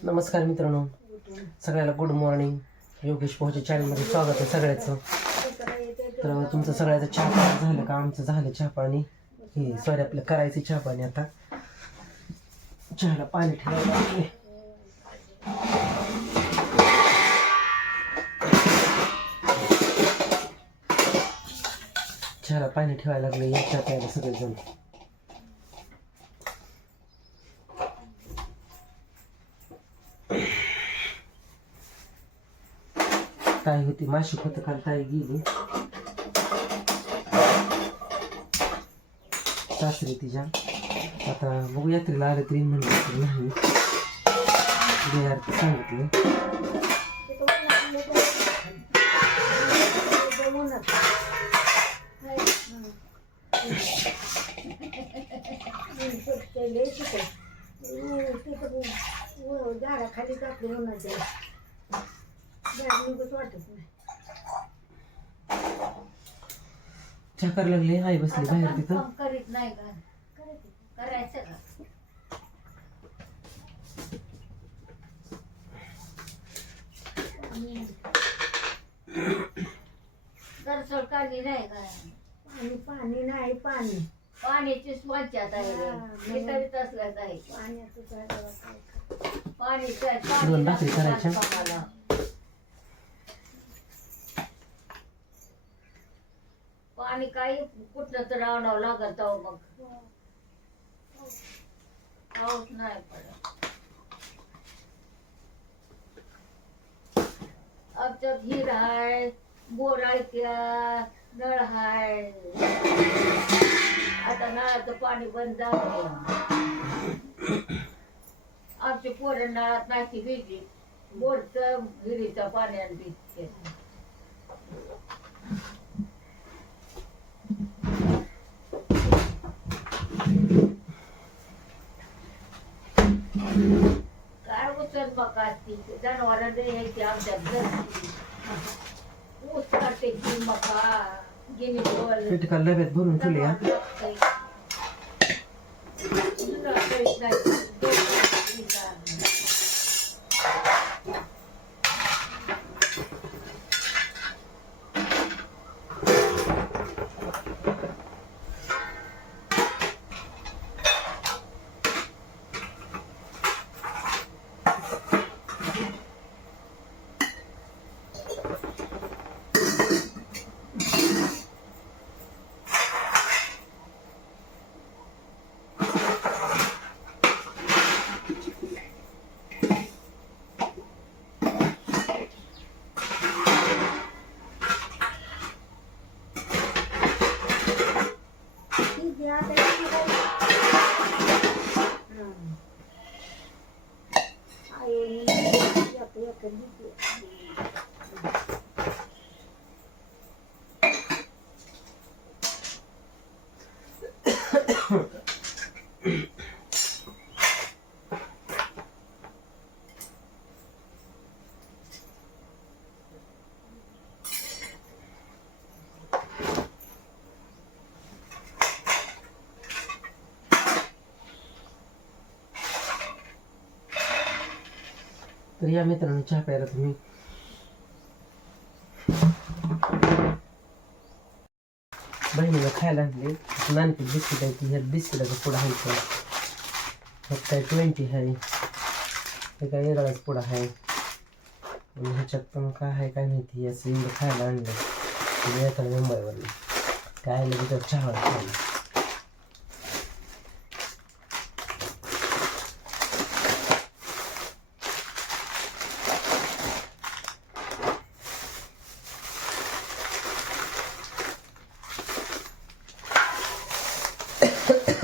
नमस्कार मित्रांनो. सगळ्याला गुड मॉर्निंग योगेश पोहच्या चॅनलमध्ये स्वागत आहे सगळ्याचं. तर तुमचं सगळ्याचं चहा पाणी झालं का? आमचं झालं चहा पाणी. हे सॉरी आपलं करायचं चहा पाणी आता. चहाला पाणी ठेवायला चहाला पाणी ठेवायला लागलं या चहा प्यायला सगळेजण. काय होती? माशी होतं काल ताई गेली. सासरी तिच्या. आता बघू यात्रेला आले तरी म्हणलं नाही. सांगितले झाडाखाली झाड निघत वाटत नाही लागले आई बसली बाहेर तिथं करीत नाही का करायचं का दरसळ काढली नाही का पाणी पाणी नाही पाणी पाण्याची स्वच्छता आहे. हा, हे तरी तसलंच आहे पाण्याचं काय करायचं? पाणी दोन भाकरी करायच्या. बांधकामाला. आणि काही कुठलं तर आणावं लागत अहो मग. पाऊस नाही पडत. आमच्यात हिर हाय बोर आहे त्या नळ हाय. आता नळाचं पाणी बंद झालं आमची पोरं नळात नाही ती भिजली. बोरचं विहिरीचं पाण्याने भिजते काय उचल मका असती जनावरांना यायची आमच्या घरची. ऊस मका गिनी पीठ काल डब्यात भरून ठेवली हा आहे, आता किती झालं? हा. आई, एक- एक दिली. तर या मित्रांनो चहा प्यायला तुम्ही. बहिणीला खायला आणले. नानकी बिस्किट आहे ती. ह्या बिस्किटाचा पुडा आहे तो ह्यात काय ट्वेंटी आहे. हे काय वेगळाच पुडा आहे. आणि ह्याच्यात पण काय आहे काय माहिती. या एवढं खायला आणलं. तुम्ही मुंबईवरून. काय आलं तिथं चहा खायला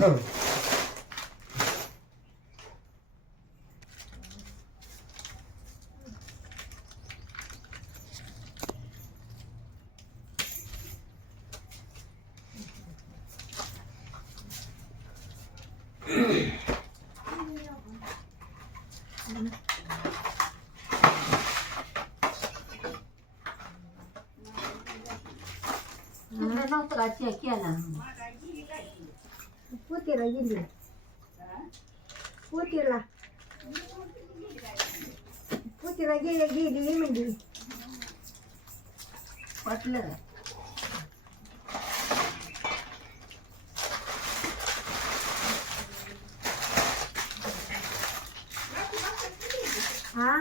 그러면 음, 나 똑같이 했기야 나. पोतीला गेली पोतीला पोतीला गेली गेली म्हणजे वाटलं हा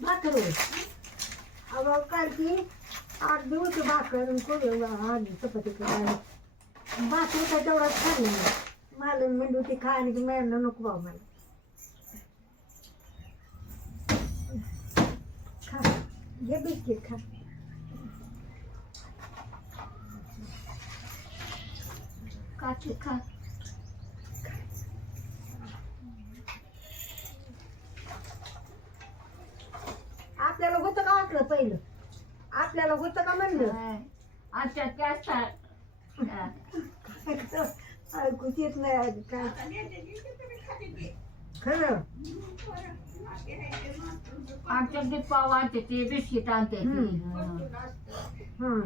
भाकरी अगं अहो काल ती आठ दिवस भाकर आणि कोणी आली चपाती करायला भाकर का तेवढाच खाल्ली मालून म्हणजे ती खा आणि मिळालं नको भाऊ मला. खा. घे बिस्किट खा. काची खा. आपल्याला होतं का वाटलं पहिलं? आपल्याला होतं का म्हणलं? आजच्या कॅस्ट ऐकूच येत नाही काय खरं आमच्या ते पाव आणते ते बिस्किट आणते. हम्म.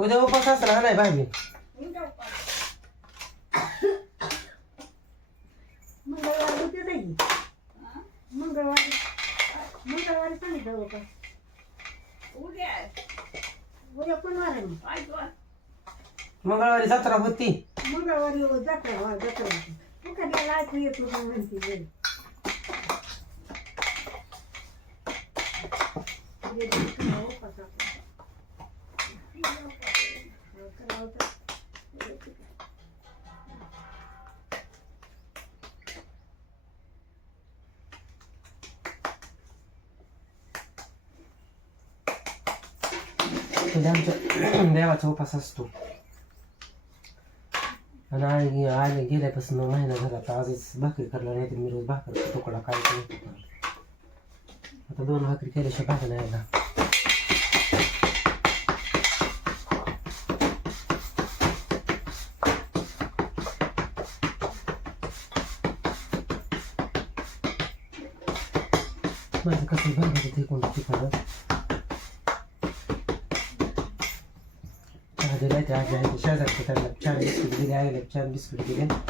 उद्या उपास असला नाही भाभी मंगळवारी होते नाही मंगळवारी मंगळवारी सांगितलं होतं उद्या कोण वार आहे मग? मंगळवारी जत्रा होती मंगळवारी हो, जत्रा हो, जत्रा होती तू कधी ऐकू येत होतं म्हणते घरी. घरी उपास करावं देवाचा उपास असतो आणि आई आले गेल्यापासून महिना झाला तर आजच भाकरी करला नाही तर मी रोज भाकर तुकडा काय आता दोन भाकरी केल्याशिवाय भाकर नाही आला माझं कसं भाकर ते कोणतं तिकडं चहा दिलाय त्या आजी आहे शेजारचे त्यांना चार बिस्किट दिले आईला चार बिस्किट दिले खायला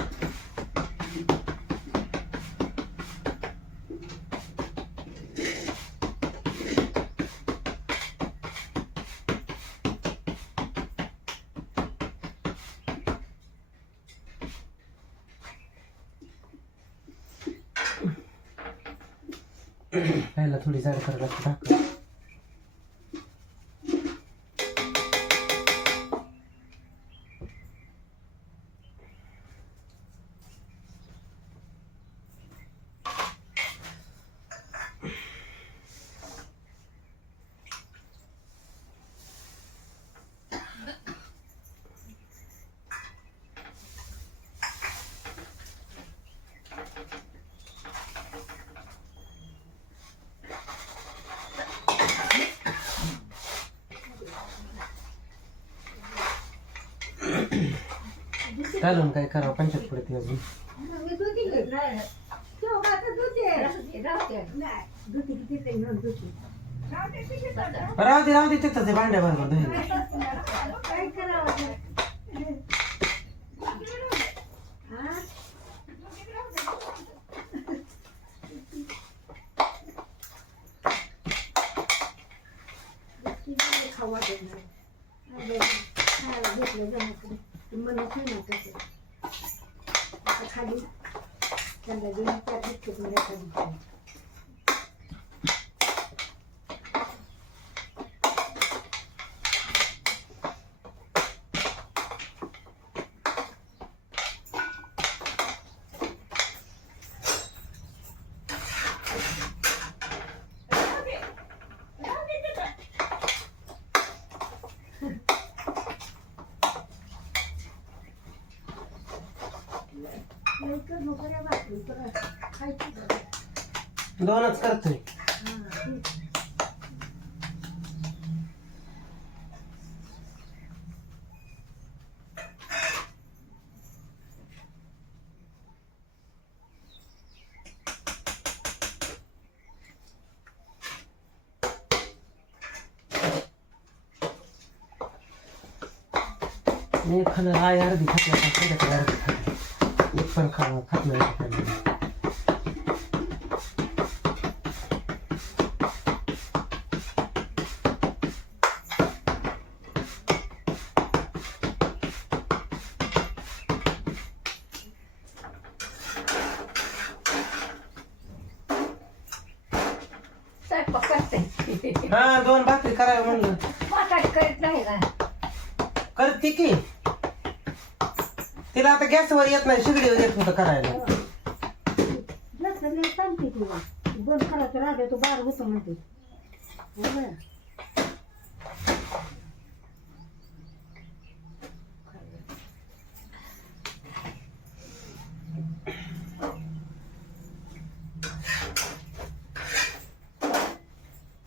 थोडी जाड करायला लागते. घालून काय करावं? पंचायत पडते अजून. राहू दे राहू दे तिथं ते भांड्या बरोबर धुईन. खावा देणार घेतलं जमा ते म्हणत नाही ना तसं आता खाली त्यांना दोन त्या बिस्किटमध्ये दोनच करतोय. मी खाणं आय अर्धी अर्धी पण खा खात नाही हा दोन भाकरी करावं म्हणलं. करीत नाही का करते की. तिला आता गॅसवर येत नाही शिगडीवर येत होतं करायला जसं मी सांगते तुला दोन करायचं राहते तो बार होतो म्हणते हो बरं.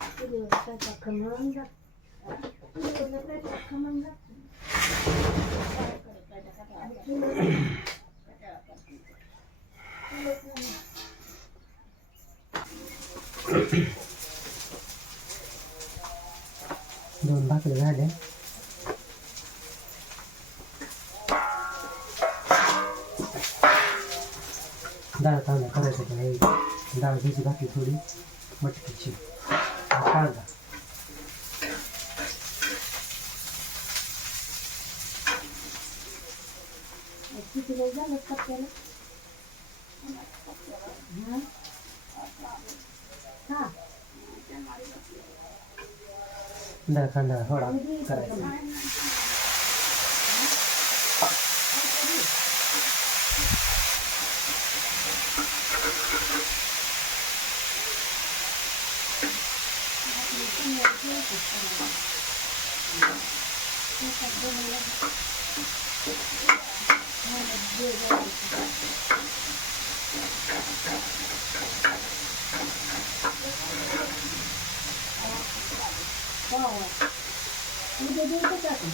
चुलीवर स्वयंपाक खमंग लागतो. चुलीवरला स्वयंपाक खमंग लागतो. दोन भाकरी झाल्या. डाळ कांदा करायचं नाही डाळ घ्यायची भाकरी थोडी मटकीची. आणि कांदा. किती वेळ झालं कप्प्याला हा? हा डाळ कांदा थोडा करायचा वा उद्या द्यायचं का आपण?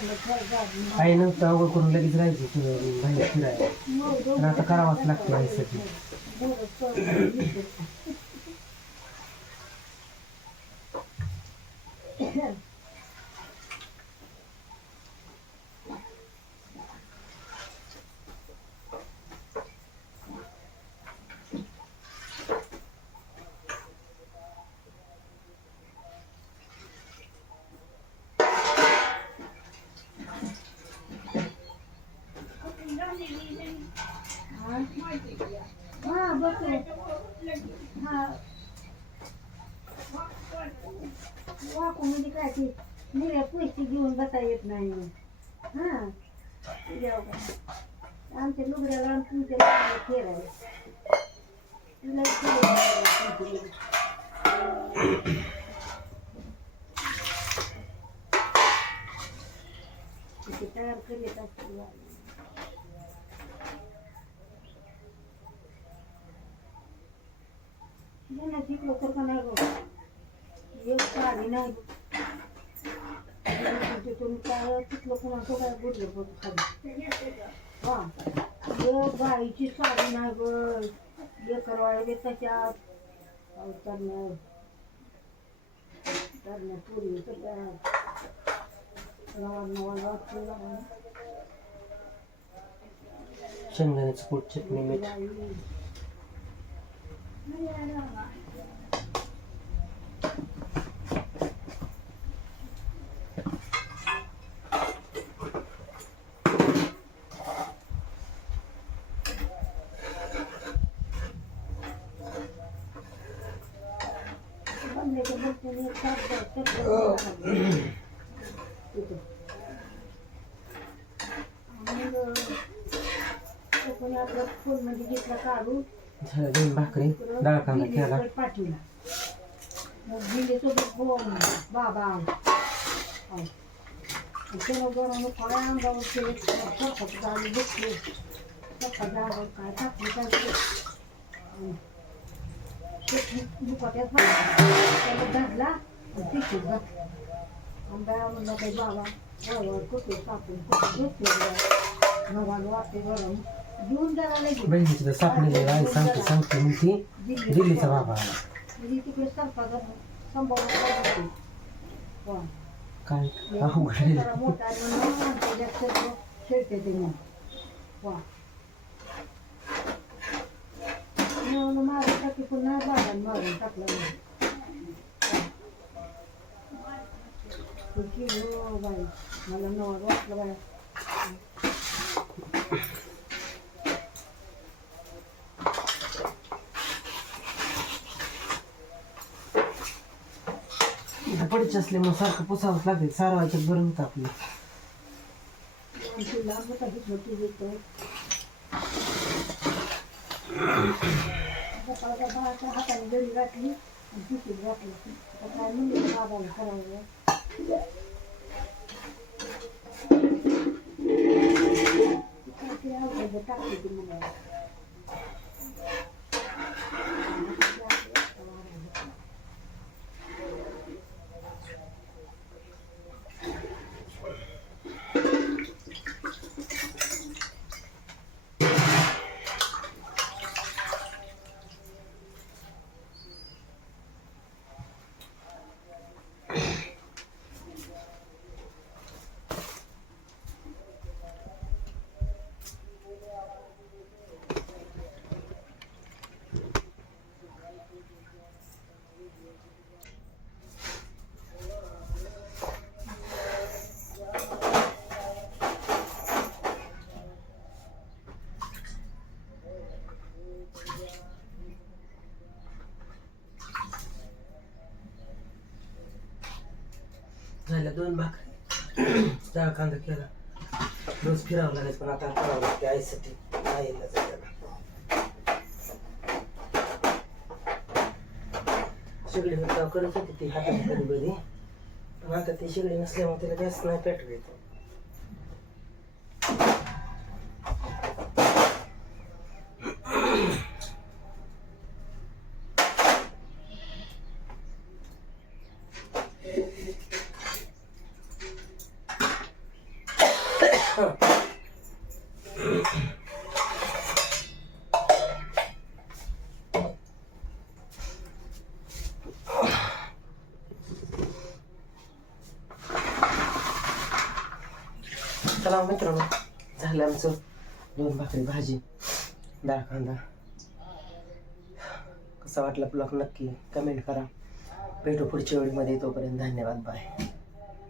हा येऊ मी बाहेर चांगलं घर जाऊन काही नव्हतं अवघड करून लगेच राहायची तुझं बाहेर फिरायला पण आता करावाच लागतं आईसाठी हा बसले हा वाकू म्हणजे काय ते निऱ्या पैसे घेऊन बसा येत नाही. हा. आमच्या लुगड्याला आणि तुमच्या तयार करीत असतील जिकडं शिकलो तर का नाही बाईची साडी नाही बघ. लेकर वाळे त्याच्यात. तरण्या तरण्या पुरी. शेंगदाण्याचं कूट चटणी मीठ बनलेलं मोठं एक तास जात, तर बनलं. तिथं. मग तो कोणी आपलं फोनमध्ये घेतला काढून झालं भाकरी डाळ कांदा केला पाठवला मग फोन बाबा आव. गरम फळा अंगावर ते सरपट गाडी काय टाकलं काय ते. अं, ते दुपाट्यात त्याला धरला आणि घातला म्हणला काही बाबा बरोबर कुठे कापून कुठे घेतलं गव्हाला गरम घेऊन जायला बहिणीची तर सापडलेली आहे सांगते सांगते म्हणती दिल्लीचा बाबा आला म्हणजे तिकडे सरकार काय अवघड आहे. मोठा खेळते ते मग. वा. म्हणून मारून टाकी पुन्हा बागान मारून टाकलं मग की हो बाई मला नवं वाटलं बाय पडीच असल्यामुळे सारखं पुसावंच लागेल सारवायच्यात बरं होतं आपलं तिला सकाळच्या बाळाच्या हाताने गडी घातली आणि पिशवीत घातली आता काय बाबाला करावं टाकली ती मला झाल्या दोन भाकर. डाळ कांदा केला. रोज फिरावं लागेल पण आता करावं लागते आईसाठी. आईला जायला. शेगडी करत होती ती हातात कधी बधी पण आता ती शेगडी नसल्यामुळे तिला जास्त नाही पेटवलं येतं चला मित्रांनो झालं आमचं. दोन भाकरी भाजी डाळ कांदा. कसा वाटला ब्लॉग नक्की? कमेंट करा. भेटू पुढच्या वेळीमध्ये तोपर्यंत धन्यवाद. बाय